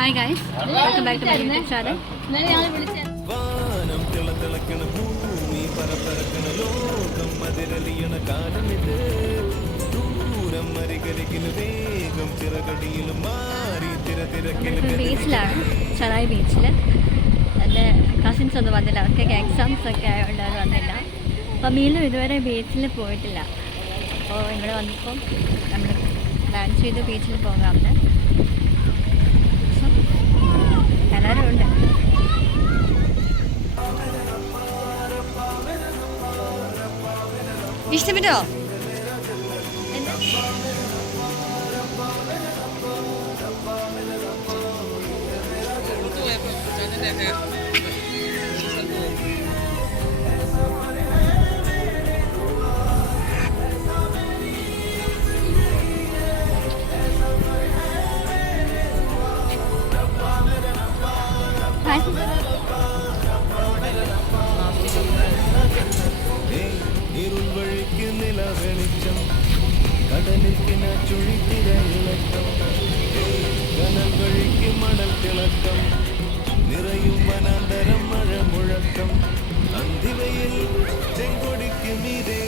Hi guys, welcome back to my YouTube channel. വാനം തിളതിളക്കണ ഭൂമി പരപ്പരക്കണ ലോകം അതിരലിയണ കാലമിത് ദൂരം മരികരികില് വേഗം ചിറകടിയിലും മാറി തിരക്കില് ബീച്ചിലാണ്, ചെറായി ബീച്ചിൽ. എൻ്റെ കസിൻസ് ഒന്നും വന്നില്ല, അവർക്കൊക്കെ എക്സാംസ് ഒക്കെ ആയതുകൊണ്ട് വന്നില്ല. അപ്പം മീനും ഇതുവരെ ബീച്ചിൽ പോയിട്ടില്ല. അപ്പോൾ ഇവിടെ വന്നപ്പോൾ നമ്മൾ പ്ലാൻ ചെയ്ത് ബീച്ചിൽ പോകാമെന്ന്. എല്ലാവരും ഉണ്ട്. ഇഷ്ടപ്പെട്ടോ? ഇരുൾവഴിക്ക് നില വെളിച്ചം കടലിക്കിന ചുഴിത്തിര ഇളക്കം കനൽ വഴിക്ക് മണൽ തിളക്കം നിറയും വനാന്തരം മഴ മുഴക്കം അന്തിവയിൽ ചെങ്കൊടിക്ക് മീതെ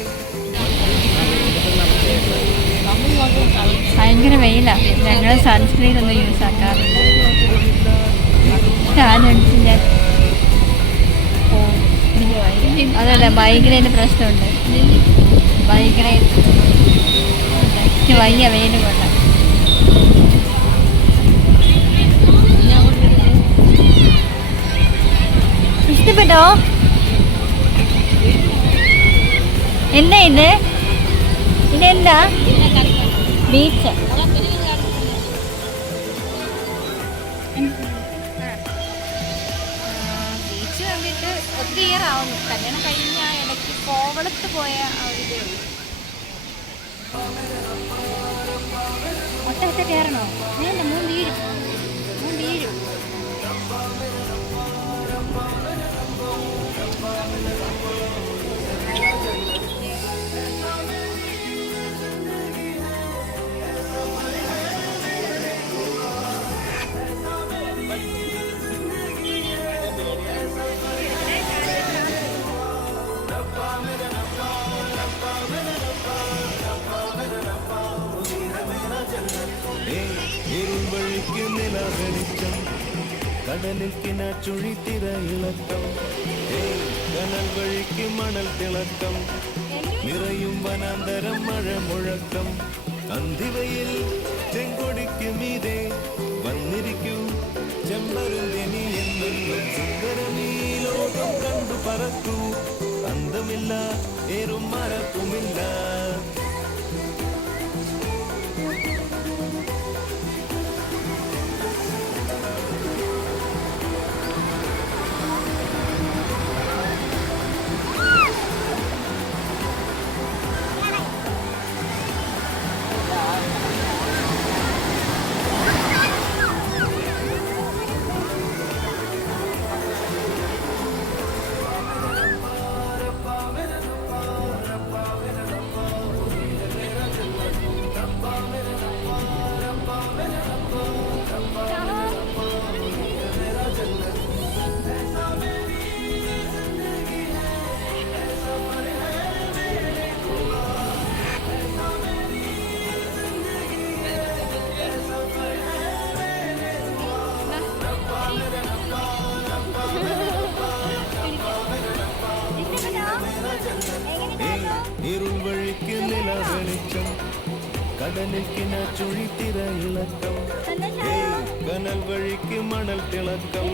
ഭയങ്കര വെയിലാണ്. ഞങ്ങൾ സൺസ്ക്രീൻ ഒന്നും യൂസ് ആക്കാറില്ല. അതല്ല, മൈഗ്രൈൻ്റെ പ്രശ്നമുണ്ട്. മൈഗ്രൈൻ വയ്യ വെയിൽ കൊണ്ട്. ഇഷ്ടപ്പെട്ടോ? എന്താ ഇത്? ഇതെന്താ? ബീച്ച്. ബീച്ച് കണ്ടിട്ട് ഒത്തിരി ഇയർ ആവുന്നു. കല്യാണം കഴിഞ്ഞ ഇടയ്ക്ക് കോവളത്ത് പോയ ആ ഒരു ഇതേ ഉള്ളൂ. ഒട്ടകത്തെ കയറണോ? വേണ്ട, മൂന്ന് വീഴും. ഇരുൾവഴിക്ക് നില വെളിച്ചം കടലിക്കിന ചുഴിത്തിര ഇളക്കം കനൽ വഴിക്ക് മണൽ തിളക്കം നിറയും വനാന്തരം മഴ മുഴക്കം അന്തിവയിൽ ചെങ്കൊടിക്ക് മീതെ വന്നിരിക്കൂ ചെമ്പരുന്തിനി എന്നെന്നും സുന്ദരമീ ലോകം കണ്ടു പറക്കൂ അന്തമില്ല ഏറും മരപ്പുമില്ല. ഇരുൾവഴിക്ക് നില വെളിച്ചം കടലിക്കിന ചുഴിത്തിര ഇളക്കം കനൽ വഴിക്ക് മണൽ തിളക്കം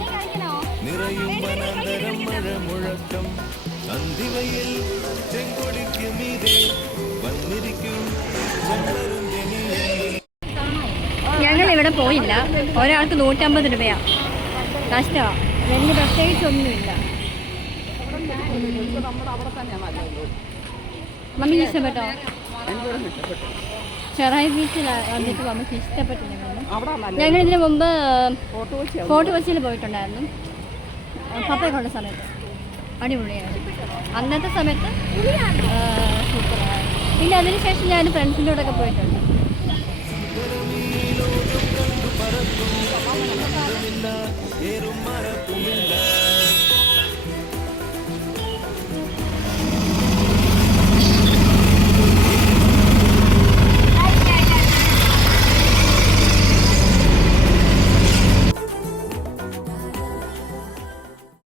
നിറയും വനാന്തരം മഴ മുഴക്കം അന്തിവയിൽ ചെങ്കൊടിക്ക് മീതെ വന്നിരിക്കും ചെമ്പരുന്തിനി. ഞങ്ങൾ ഇവിടെ പോയില്ല. ഒരാൾക്ക് 150 രൂപയാണ്. കഷ്ടമാണ്. വലിയ പ്രത്യേകിച്ചൊന്നുമില്ല. മമ്മിക്ക് ഇഷ്ടപ്പെട്ടോ? ചെറായി ബീച്ചിൽ വന്നിട്ട് നമുക്ക് ഇഷ്ടപ്പെട്ടില്ല. ഞങ്ങൾ ഇതിനു മുമ്പ് ഫോർട്ട് കൊച്ചിയിൽ പോയിട്ടുണ്ടായിരുന്നു, പപ്പയൊക്കെയുള്ള സമയത്ത്. അടിപൊളിയായിരുന്നു അന്നത്തെ സമയത്ത്, സൂപ്പറായിരുന്നു. പിന്നെ അതിനുശേഷം ഞാൻ ഫ്രണ്ട്സിൻ്റെ കൂടെ ഒക്കെ പോയിട്ടുണ്ട്.